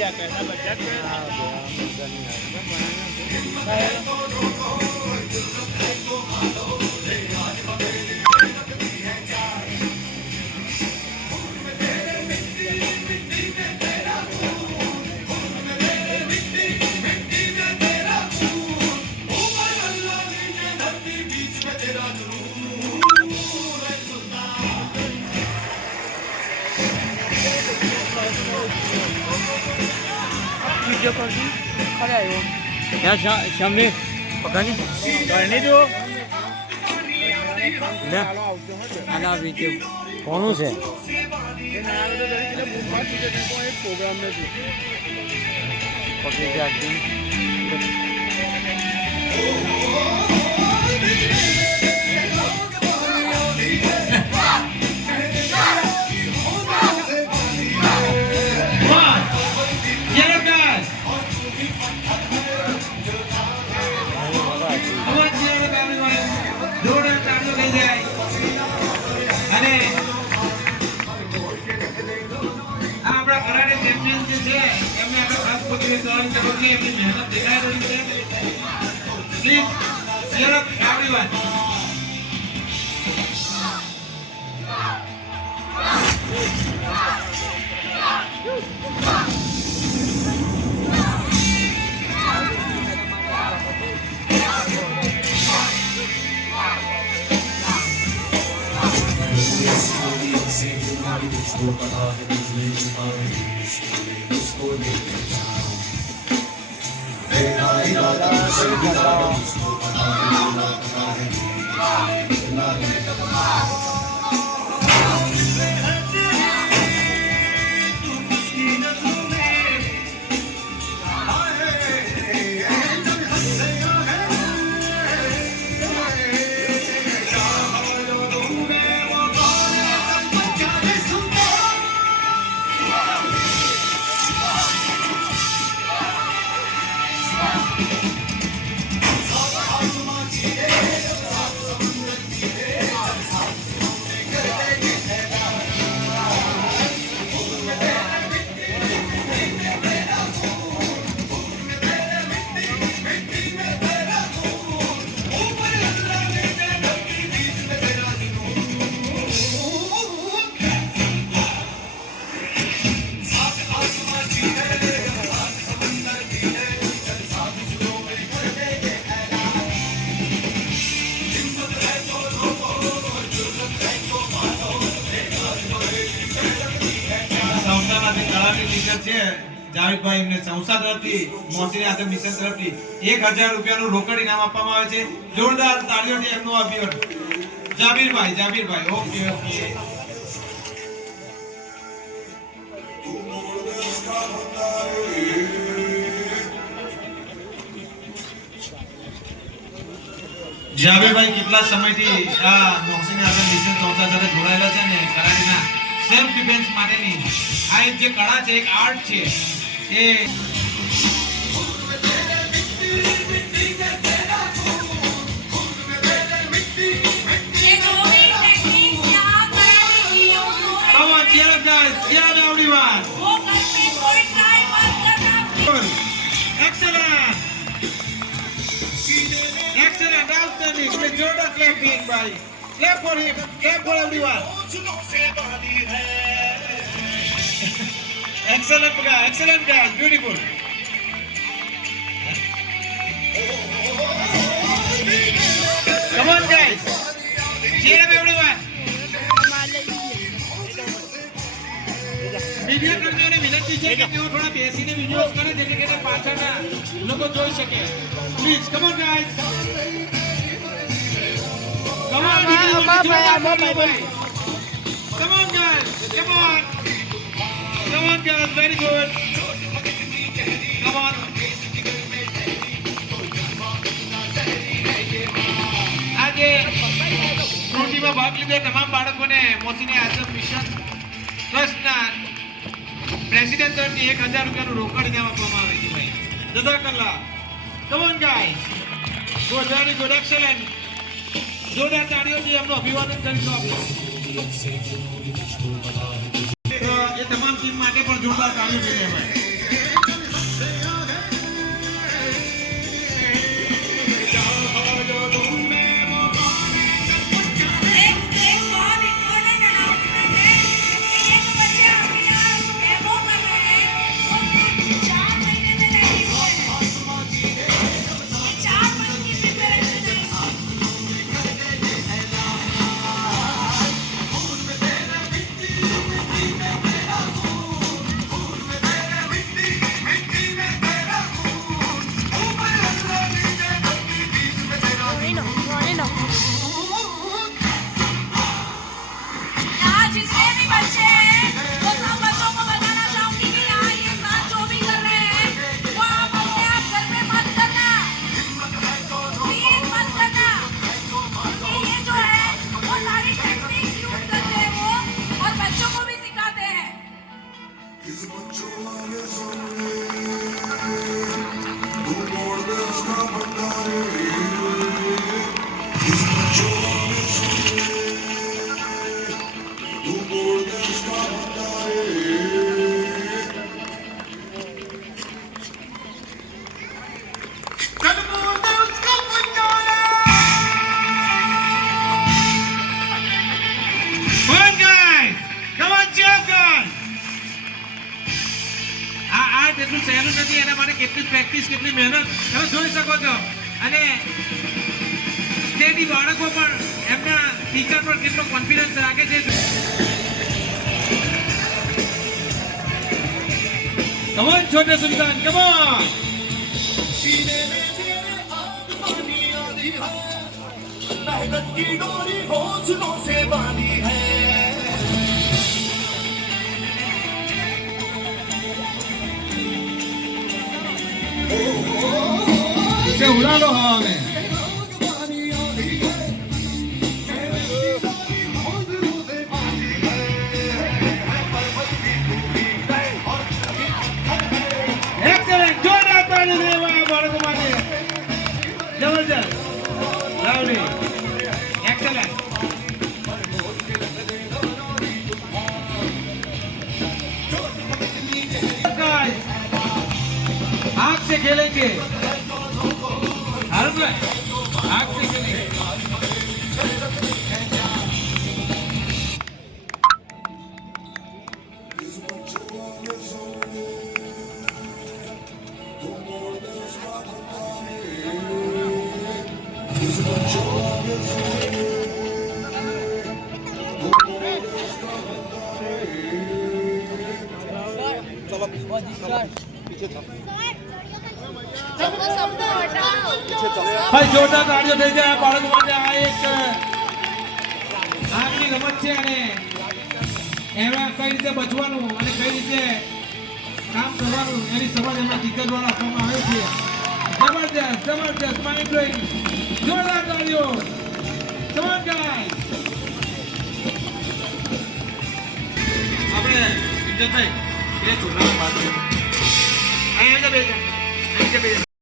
ગયા કહેતા બધા वीडियो कर दी खड़े आयो क्या शामने पका नहीं ઘરની જો ना आना वीडियो कौन से પ્રોગ્રામ નથી पके जाती જાવેદભાઈ એમને સંસ્થા તરફથી મોસીને આદમ મિશન તરફથી 1000 રૂપિયાનું રોકડ ઇનામ આપવામાં આવે છે. જોરદાર તાળીઓથી એમનું અભિનંદન. જાબીરભાઈ ઓકે જાબીરભાઈ કેટલા સમયથી આ મોસીને આદમ મિશન સંસ્થા સાથે જોડાયેલા છે ને કરાડીના સેલ્ફ ડિફેન્સ માટેની આ એક જે કળા છે, એક આર્ટ છે એ Excellent, outstanding. With Jordan clapping, buddy. Clap for him. Clap for everyone. Excellent guys, beautiful. Come on guys, cheer up everyone. Video करने वाले विनंती છે કે તેઓ થોડા બેસીને વિડિયોઝ કરે જેથી કરીને પાછળના લોકો જોઈ શકે. Please come on guys. Come on guys, come on. Come on guys, very good. Come on. આજે સ્મૃતિમાં ભાગ લીધો તમામ બાળકોને મોસીને આદમ મિશન ટ્રસ્ટના પ્રેસિડેન્ટ તરફથી 1000 રૂપિયાનું રોકડ ઇનામ આપવામાં આવે છે ભાઈ. જઝાકલ્લાહ. Come on guys. Good, very good, excellent. જોરદાર તાળીઓથી એમનું અભિવાદન કરીશું આપણે. એ તમામ ટીમ માટે પણ જોરદાર તાળીઓ જોઈએ ભાઈ. Come on, guys! Come on, cheer, guys! આ જેટલું સહેલું નથી એના માટે કેટલી પ્રેક્ટિસ કેટલી મહેનત તમે જોઈ શકો છો અને તેની બાળકો પણ એમના ટીચર પર કેટલો કોન્ફિડન્સ રાખે છે Come on, छोटे सुल्तान, come on! मेहनत की डोरी हौसलों से बांधी है इसे उड़ा लो हवा में Excellent! જોરદાર તાળી દેવા બાળકો માટે જબરજસ્ત Lovely. Excellent. Guys, आग से खेलेंगे हारून भाई आग से खेलेंगे ભાઈ જોરદાર તાળીઓ થઈ જાય બાળકો માટે આ એક આગની રમત છે અને એમાં કઈ રીતે બચવાનું અને કઈ રીતે કામ કરવાનું એની સમજ એમના ટીચર દ્વારા આપવામાં આવે છે જબરજસ્ત જબરજસ્ત માઇન્ડ બ્લોઈંગ જોરદાર તાળીઓ Come on, guys! આપણે ઇન્દ્રભાઈ એ છોકરાઓ પાસે અહીં જ બેઠા અહીં જ બેઠા